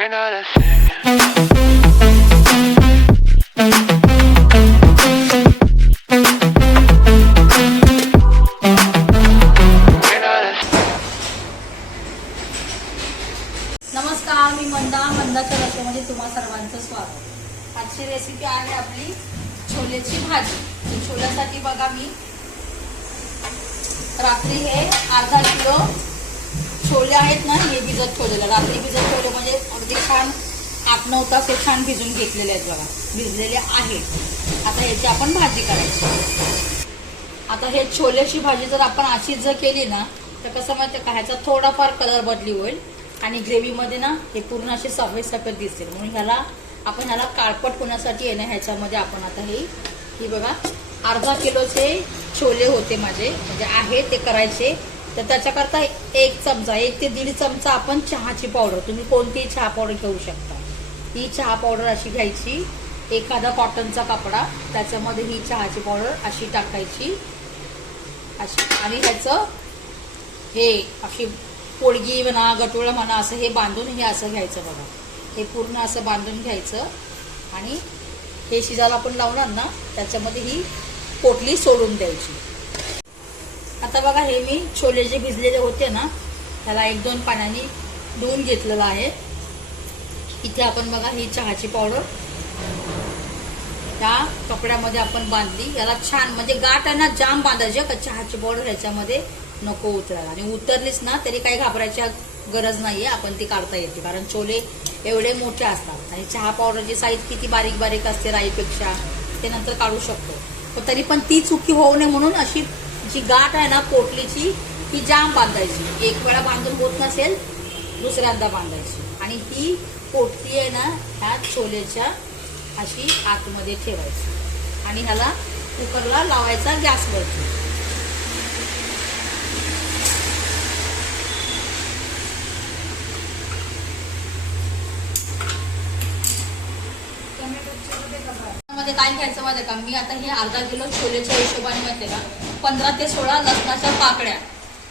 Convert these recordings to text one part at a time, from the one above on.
We're not a thing. नमस्कार मी मंदा मंदाच्या रसोमध्ये तुम्हा सर्वांचं स्वागत आजची रेसिपी आहे आपली छोल्याची भाजी छोल्यासाठी बघा मी रात्री हे अर्धा किलो छोले आहेत ना हे भिजत ठेवलेलं रात्री भिजत ठेवले म्हणजे छान आठ नऊ तास हे छान भिजून घेतलेले आहेत बघा. भिजलेले आहेत आता याची आपण भाजी करायची. आता हे छोल्याची भाजी जर आपण अशीच जर केली ना तर कसं माहिती का? ह्याचा थोडाफार कलर बदली होईल. आणि ग्रेव्हीमध्ये ना हे पूर्ण असे सफेद सफेद दिसेल म्हणून ह्याला आपण ह्याला काळपट होण्यासाठी आहे ना ह्याच्यामध्ये आपण आता हे ही बघा अर्धा किलोचे छोले होते माझे. म्हणजे आहे ते करायचे. तर त्याच्याकरता एक चमचा एक ते दीड चमचा आपण चहाची पावडर तुम्ही कोणतीही चहा पावडर घेऊ शकता. ही चहा पावडर अशी घ्यायची एखादा कॉटनचा कपडा त्याच्यामध्ये ही चहाची पावडर अशी टाकायची. अशी आणि ह्याचं हे अशी पोळगी म्हणा गटोळं म्हणा असं हे बांधून हे असं घ्यायचं बघा. हे पूर्ण असं बांधून घ्यायचं. आणि हे शिजायला आपण लावणार ना त्याच्यामध्ये ही पोटली सोडून द्यायची. आता बघा हे मी छोले जे भिजलेले होते ना त्याला एक दोन पाण्याने धुवून घेतलेलं आहे इथे आपण बघा ही चहाची पावडर. त्या कपड्यामध्ये आपण बांधली. याला छान म्हणजे गाठ ना जाम बांधायची का चहाची पावडर ह्याच्यामध्ये नको उतरायला. आणि उतरलीच ना तरी काही घाबरायची गरज नाहीये आपण ती काढता येते कारण छोले एवढे मोठे असतात. आणि चहा पावडरची साईज किती बारीक बारीक असते राईपेक्षा ते नंतर काढू शकतो. पण तरी पण ती चुकी होऊ नये म्हणून अशी जी गाठ आहे ना पोटलीची ती जाम बांधायची. एक वेळा बांधून होत नसेल दुसऱ्यांदा बांधायची. आणि ही पोटली आहे ना ह्या छोलेच्या अशी आतमध्ये ठेवायची. आणि ह्याला कुकरला लावायचा गॅसवरती मध्ये काय घ्यायचं माहिती का? मी आता हे अर्धा किलो छोलेच्या हिशोबाने माहिती का? पंधरा ते सोळा लसणाच्या पाकड्या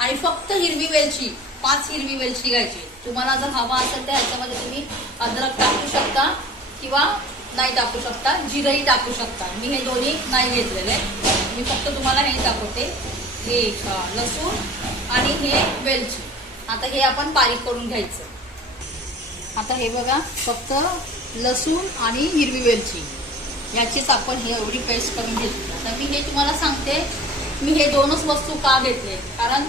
आणि फक्त हिरवी वेलची पाच हिरवी वेलची घ्यायची. तुम्हाला जर हवा असेल तर ह्याच्यामध्ये तुम्ही अद्रक टाकू शकता किंवा नाही टाकू शकता जिरंही टाकू शकता. मी हे दोन्ही नाही घेतलेले. मी फक्त तुम्हाला हे दाखवते. हे लसूण आणि हे वेलची. आता हे आपण बारीक करून घ्यायचं. आता हे बघा फक्त लसूण आणि हिरवी वेलची. याचीच आपण हे एवढी पेस्ट करून घेतली. आता मी हे तुम्हाला सांगते. मी हे दोनच वस्तू का घेतले? कारण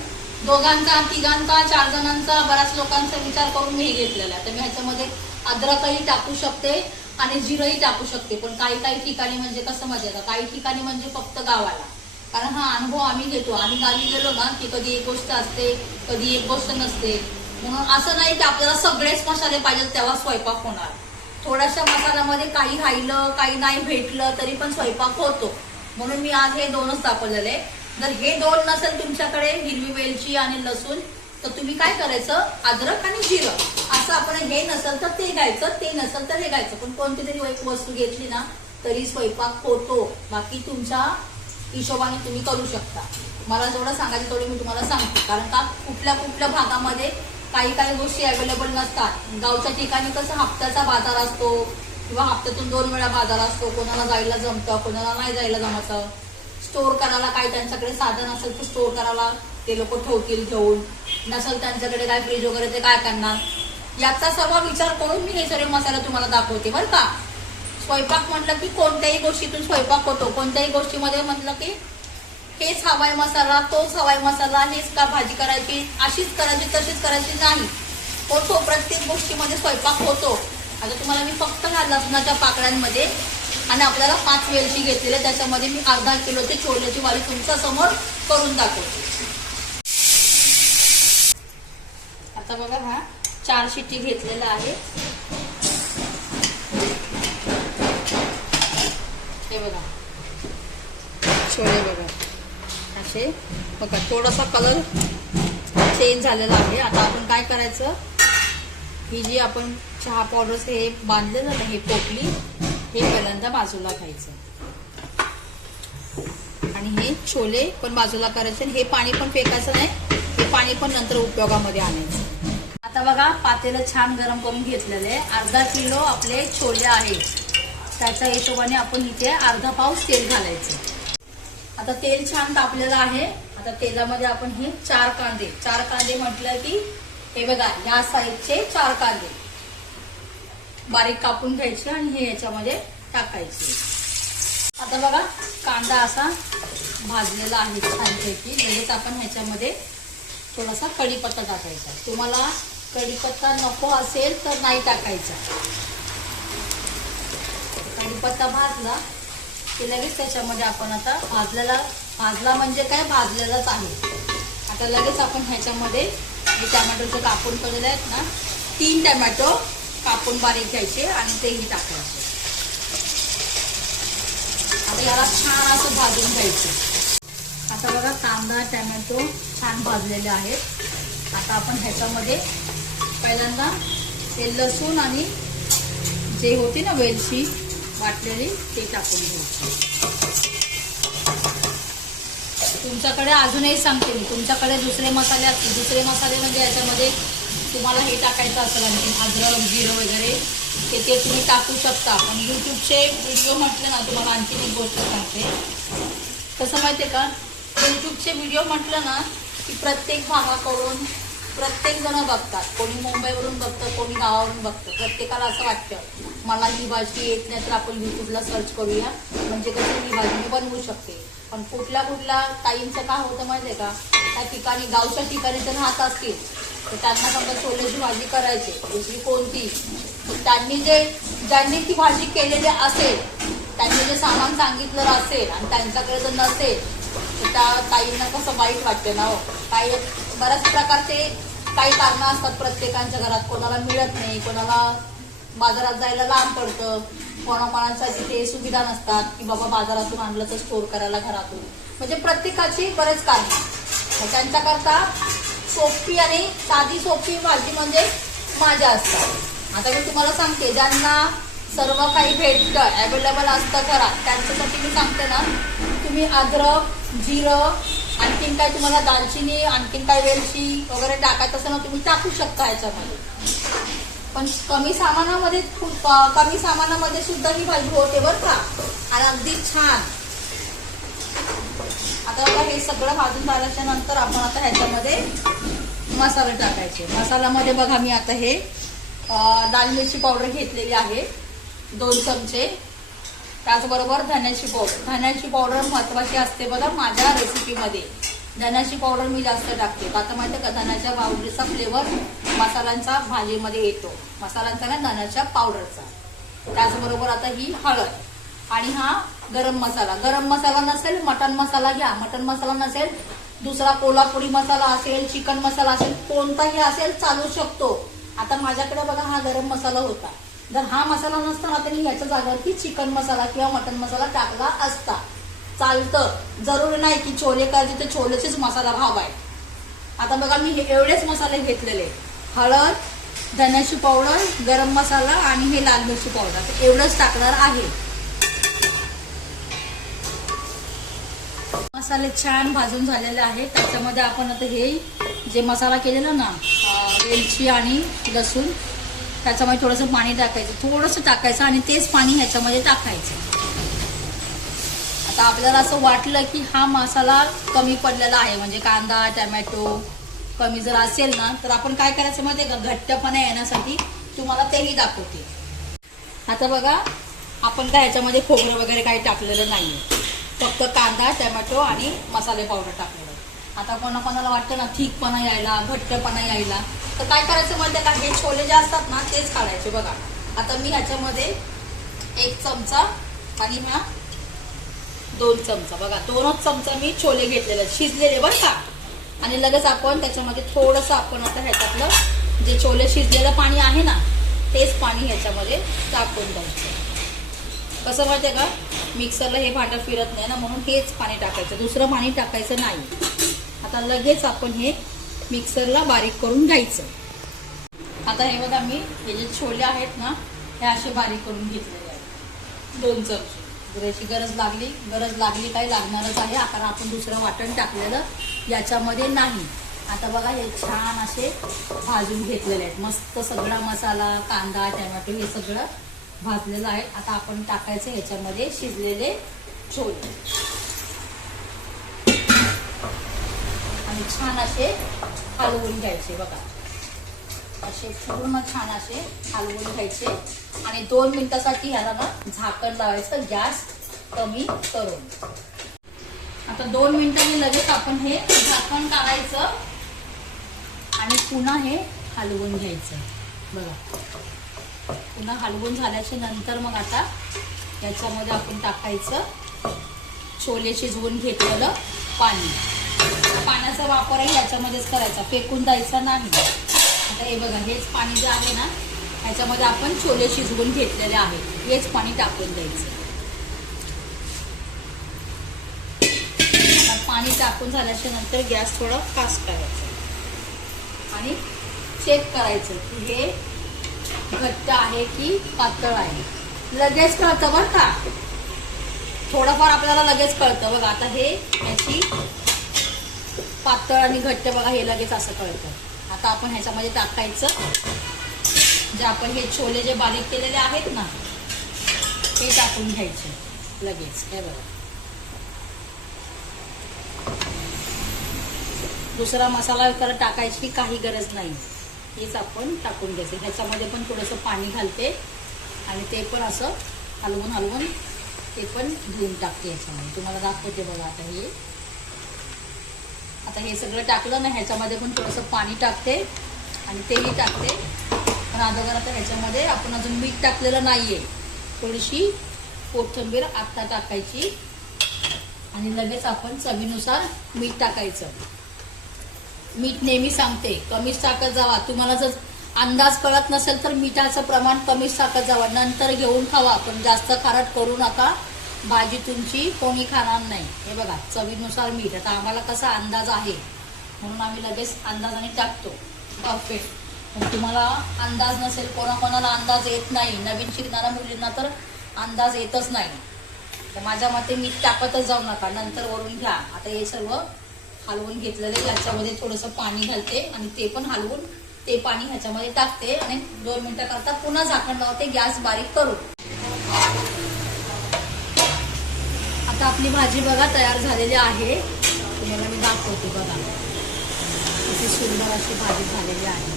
दोघांचा तिघांचा चार जणांचा बऱ्याच लोकांचा विचार करून मी हे घेतलेला आहे. तर मी ह्याच्यामध्ये अद्रकही टाकू शकते आणि जिरंही टाकू शकते. पण काही काही ठिकाणी म्हणजे कसं मजा येतं काही ठिकाणी म्हणजे फक्त गावाला. कारण हा अनुभव आम्ही घेतो. आम्ही गावी गेलो ना की कधी एक गोष्ट असते कधी एक गोष्ट नसते. म्हणून असं नाही की आपल्याला सगळेच मसाले पाहिजेत तेव्हा स्वयंपाक होणार. थोड्याशा मसाल्यामध्ये काही राहिलं काही नाही भेटलं तरी पण स्वयंपाक होतो. म्हणून मी आज हे दोनच दाखवलेले जर हे दोन नसेल तुमच्याकडे हिरवी वेलची आणि लसूण तर तुम्ही काय करायचं? अद्रक आणि जिरं. असं आपण हे नसेल तर ते घ्यायचं ते नसेल तर हे घ्यायचं. पण कोणती तरी एक वस्तू घेतली ना तरी स्वयंपाक होतो. बाकी तुमच्या हिशोबाने तुम्ही करू शकता. मला जेवढं सांगायचं तेवढं मी तुम्हाला सांगते. कारण का कुठल्या कुठल्या भागामध्ये काही काही गोष्टी अवेलेबल नसतात. गावच्या ठिकाणी कसं हप्त्याचा बाजार असतो किंवा हप्त्यातून दोन वेळा बाजार असतो. कोणाला जायला जमतं कोणाला नाही जायला जमतं. स्टोअर करायला काय त्यांच्याकडे साधन असेल तर स्टोअर करायला ते लोक ठेवतील घेऊन. नसेल त्यांच्याकडे काय फ्रीज वगैरे ते काय करणार? याचा सर्व विचार करून मी हे सर्व मसाले तुम्हाला दाखवते बरं का. स्वयंपाक म्हटलं की कोणत्याही गोष्टीतून स्वयंपाक होतो. कोणत्याही गोष्टीमध्ये म्हटलं की हेच हवाई मसाला तोच हवाई मसाला हेच का भाजी करायची अशीच करायची तशीच करायची नाही. होतो प्रत्येक गोष्टीमध्ये स्वयंपाक होतो. आता तुम्हाला मी फक्त ह्या लसणाच्या पाकळ्यांमध्ये आणि आपल्याला पाच वेलची घेतलेल्या त्याच्यामध्ये मी अर्धा किलोची छोल्याची वाली तुमच्यासमोर करून दाखवते. आता बघा हा चार शिट्टी घेतलेला आहे. हे बघा. छोले बघा. असे. बघा थोडासा कलर चेंज झालेला आहे. आता आपण काय करायचं? ही जी आपण चहा पावडर हे बांधलेलं ना हे पोटली हे पहिल्यांदा बाजूला घ्यायचं. आणि हे छोले पण बाजूला करायचे हे पाणी पण फेकायचं नाही हे पाणी पण नंतर उपयोगामध्ये आणायचं. आता बघा पातेलं छान गरम करून घेतलेले अर्धा किलो आपले छोले आहेत. त्याच्या हिशोबाने आपण इथे अर्धा पाऊस तेल घालायचं. आता तेल छान तापलेलं आहे. आता तेलामध्ये आपण हे चार कांदे चार कांदे म्हटलं की हे बघा या साईजचे चार कांदे. बारीक कापून घ्यायचे आणि हे याच्यामध्ये टाकायचे. आता बघा कांदा असा भाजलेला आहे छानपैकी. लगेच आपण ह्याच्यामध्ये थोडासा कढीपत्ता टाकायचा. तुम्हाला कढीपत्ता नको असेल तर नाही टाकायचा. कढीपत्ता भाजला की लगेच त्याच्यामध्ये आपण आता भाजलेला भाजला म्हणजे काय? भाजलेलाच आहे. आता लगेच आपण ह्याच्यामध्ये जे टॅमॅटोचे कापून केलेले आहेत ना तीन टॅमॅटो कापून बारीक घ्यायचे आणि तेही टाकायचे. आता याला छान असं भाजून घ्यायचं. आता बघा कांदा टॅमॅटो छान भाजलेले आहेत. आता आपण ह्याच्यामध्ये पहिल्यांदा ते लसूण आणि जे होती ना वेलची वाटलेली ते टाकून घ्यायची. तुमच्याकडे अजूनही सांगते मी. तुमच्याकडे दुसरे मसाले असतील दुसरे मसाले म्हणजे याच्यामध्ये तुम्हाला हे टाकायचं असेल आणखी अद्रक जिरं वगैरे ते ते तुम्ही टाकू शकता. पण यूट्यूबचे व्हिडिओ म्हटले ना तुम्हाला आणखीन एक गोष्ट सांगते. कसं माहिती आहे का यूट्यूबचे व्हिडिओ म्हटलं ना की प्रत्येक भागाकडून प्रत्येक जण बघतात. कोणी मुंबईवरून बघतं कोणी गावावरून बघतं. प्रत्येकाला असं वाटतं मला ही भाजी येत नाही तर आपण यूट्यूबला सर्च करूया. म्हणजे कसं ही भाजी मी बनवू शकते. पण कुठल्या कुठल्या ताईंचं काय होतं माहिती आहे का? त्या ठिकाणी गावच्या ठिकाणी जर राहत असतील. तर त्यांना समजा छोल्याची भाजी करायची दुसरी कोणती? त्यांनी जे ज्यांनी ती भाजी केलेली असेल त्यांनी जे सामान सांगितलं असेल आणि त्यांच्याकडे जर नसेल तर त्या ताईंना कसं वाईट वाटते ना हो? काही बऱ्याच प्रकारचे काही कारणं असतात प्रत्येकांच्या घरात. कोणाला मिळत नाही कोणाला बाजारात जायला लांब पडतं कोणा तिथे सुविधा नसतात की बाबा बाजारातून आणलं तर स्टोर करायला घरातून. म्हणजे प्रत्येकाची बरेच कारण. त्यांच्याकरता सोपी आणि साधी सोपी भाजी म्हणजे माझ्या असतात. आता मी तुम्हाला सांगते ज्यांना सर्व काही भेटतं अवेलेबल असतं घरात त्यांच्यासाठी मी सांगते ना तुम्ही अद्रक जिरं आणखीन काय तुम्हाला दालचिनी आणखीन काय वेलची वगैरे टाकायचं असेल ना तुम्ही टाकू शकता याच्यामध्ये. पण कमी सामानामध्ये खूप कमी सामानामध्ये सुद्धा ही भाजी होते बरं का. आणि अगदी छान. हे सगळं भाजून झाल्याच्यानंतर आपण आता ह्याच्यामध्ये मसाले टाकायचे. मसाल्यामध्ये बघा मी आता हे अं, लाल मिरची पावडर घेतलेली आहे दोन चमचे. त्याचबरोबर धन्याची पावडर. धन्याची पावडर महत्वाची असते बघा माझ्या रेसिपीमध्ये. धन्याची पावडर मी जास्त टाकते. आता माहिती का धन्याच्या पावडरीचा फ्लेवर मसाल्यांचा भाजीमध्ये येतो. मसाल्यांचा ना धन्याच्या पावडरचा त्याचबरोबर आता ही हळद. आणि हा गरम मसाला. गरम मसाला नसेल मटन मसाला घ्या. मटन मसाला नसेल दुसरा कोल्हापुरी मसाला असेल चिकन मसाला असेल कोणताही असेल चालू शकतो. आता माझ्याकडे बघा हा गरम मसाला होता. जर हा मसाला नसता त्यांनी याच्या जागावरती चिकन मसाला किंवा मटन मसाला टाकला असता. चालतं. जरुरी नाही की छोले करायचे तर छोलेचेच मसाला भाव आहे. आता बघा मी हे एवढेच मसाले घेतलेले. हळद धन्याची पावडर गरम मसाला आणि हे लाल मिरची पावडर. तर एवढंच टाकणार आहे. मसाले छान भाजून झालेले आहेत. त्याच्यामध्ये आपण आता हे जे मसाला केलेला ना वेलची आणि लसूण त्याच्यामध्ये थोडंसं पाणी टाकायचं. थोडंसं टाकायचं आणि तेच पाणी ह्याच्यामध्ये टाकायचं. आता आपल्याला असं वाटलं की हा मसाला कमी पडलेला आहे. म्हणजे कांदा टमॅटो कमी जर असेल ना तर आपण काय करायचं माहिती का? घट्टपणा येण्यासाठी तुम्हाला तेही दाखवते. आता बघा आपण काय ह्याच्यामध्ये खोबरं वगैरे काही टाकलेलं नाही फक्त कांदा टमॅटो आणि मसाले पावडर टाकलेलं. आता कोणा कोणाला वाटतं ना थिकपणा यायला घट्टपणा यायला तर काय करायचं माहिती का? हे छोले जे असतात ना तेच काढायचे बघा. आता मी ह्याच्यामध्ये एक चमचा आणि हा दोन चमचा. बघा दोनच चमचा मी छोले घेतलेले शिजलेले बरं का? आणि लगेच आपण त्याच्यामध्ये थोडंसं आपण आता ह्याच्यातलं जे छोले शिजलेलं पाणी आहे ना तेच पाणी ह्याच्यामध्ये टाकून द्यायचं. कसं माहिती आहे का? मिक्सरला हे भांडं फिरत नाही ना म्हणून हेच पाणी टाकायचं. दुसरं पाणी टाकायचं नाही. आता लगेच आपण हे मिक्सरला बारीक करून घ्यायचं. आता हे बघा मी हे जे छोले आहेत ना हे असे बारीक करून घेतलेले आहेत. दोन चमचे. जर याची गरज लागली. गरज लागली काही लागणारच आहे. कारण आपण दुसरं वाटण टाकलेलं याच्यामध्ये नाही. आता बघा हे छान असे भाजून घेतलेले आहेत. मस्त सगळा मसाला कांदा टमॅटो हे सगळं भाजलेलं आहे. आता आपण टाकायचं ह्याच्यामध्ये शिजलेले छोले. आणि छान असे हलवून घ्यायचे बघा. असे पूर्ण छान असे हलवून घ्यायचे. आणि दोन मिनिटासाठी ह्याला ना झाकण लावायचं. गॅस कमी करून. आता दोन मिनिटांनी लगेच आपण हे झाकण काढायचं. आणि पुन्हा हे हलवून घ्यायचं. बघा. पुन्हा हलवून झाल्याच्यानंतर मग आता याच्यामध्ये आपण टाकायचं छोले शिजवून घेतलेलं पाणी. पाण्याचा वापरही याच्यामध्येच करायचा फेकून द्यायचा नाही. आता हे बघा हेच पाणी जे आहे ना ह्याच्यामध्ये आपण छोले शिजवून घेतलेले आहे. हेच पाणी टाकून द्यायचं. पाणी टाकून झाल्याच्यानंतर गॅस थोडं फास्ट करायचा. आणि चेक करायचं की हे घट्ट आहे की पातळ आहे? लगेच कळतं बरं का? थोडंफार आपल्याला लगेच कळतं. बघा आता हे याची पातळ आणि घट्ट बघा हे लगेच असं कळतं. आता आपण ह्याच्यामध्ये टाकायचं. जे आपण हे छोले जे बारीक केलेले आहेत ना ते टाकून घ्यायचे. लगेच. हे बघा. दुसरा मसाला करत टाकायची काही गरज नाही. हेच आपण टाकून घ्यायचं. ह्याच्यामध्ये पण थोडंसं पाणी घालते आणि ते पण असं हलवून हलवून ते पण धुवून टाकते ह्याच्यामध्ये. तुम्हाला दाखवते बघा आता हे. आता हे सगळं टाकलं ना ह्याच्यामध्ये पण थोडंसं पाणी टाकते आणि तेही टाकते. पण अगोदर आता ह्याच्यामध्ये आपण अजून मीठ टाकलेलं नाहीये. थोडीशी कोथिंबीर आत्ता टाकायची आणि लगेच आपण चवीनुसार मीठ टाकायचं. मीठ नेहमी सांगते कमीच टाकत जावा. तुम्हाला जर अंदाज कळत नसेल तर मिठाचं प्रमाण कमीच टाकत जावा. नंतर घेऊन खावा पण जास्त खारट करू नका. भाजी तुमची कोणी खाणार नाही. हे बघा चवीनुसार मीठ. आता आम्हाला कसा अंदाज आहे म्हणून आम्ही लगेच अंदाजाने टाकतो. परफेक्ट पण तुम्हाला अंदाज नसेल कोणाकोणाला अंदाज येत नाही. नवीन शिकणाऱ्या मुलींना तर अंदाज येतच नाही. तर माझ्या मते मीठ टाकतच जाऊ नका. नंतर वरून घ्या. आता हे सर्व हलवून घेतलेले याच्यामध्ये थोडंसं पाणी घालते आणि ते पण हलवून ते पाणी ह्याच्यामध्ये टाकते आणि दोन मिनिटं करता पुन्हा झाकण लावते गॅस बारीक करून. आता आपली भाजी बघा तयार झालेली आहे. तुम्हाला मी दाखवते बघा. किती सुंदर अशी भाजी झालेली आहे.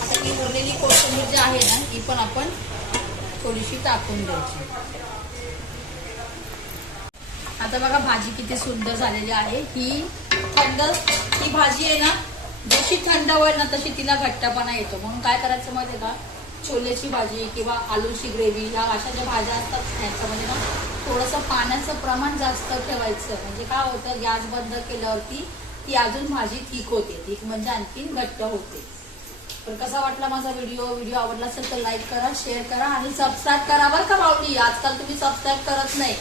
आता ही उरलेली कोथिंबीर जी आहे ना ही पण आपण थोडीशी टाकून द्यायची. आता बघा भाजी किती सुंदर झालेली आहे. ही थंड ही भाजी आहे ना जशी थंड होईल ना तशी तिला घट्टपणा येतो. म्हणून काय करायचं माहिती आहे का? छोलेची भाजी किंवा आलूची ग्रेव्ही ह्या अशा ज्या भाज्या असतात ह्याच्यामध्ये ना थोडंसं पाण्याचं प्रमाण जास्त ठेवायचं. म्हणजे काय होतं गॅस बंद केल्यावरती ती अजून भाजी ठीक होते. ठीक म्हणजे आणखीन घट्ट होते. पण कसा वाटला माझा व्हिडिओ? व्हिडिओ आवडला असेल तर लाईक करा शेअर करा आणि सबस्क्राईब करा. बरं का माऊली आजकाल तुम्ही सबस्क्राईब करत नाही.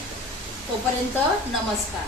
तोपर्यंत नमस्कार.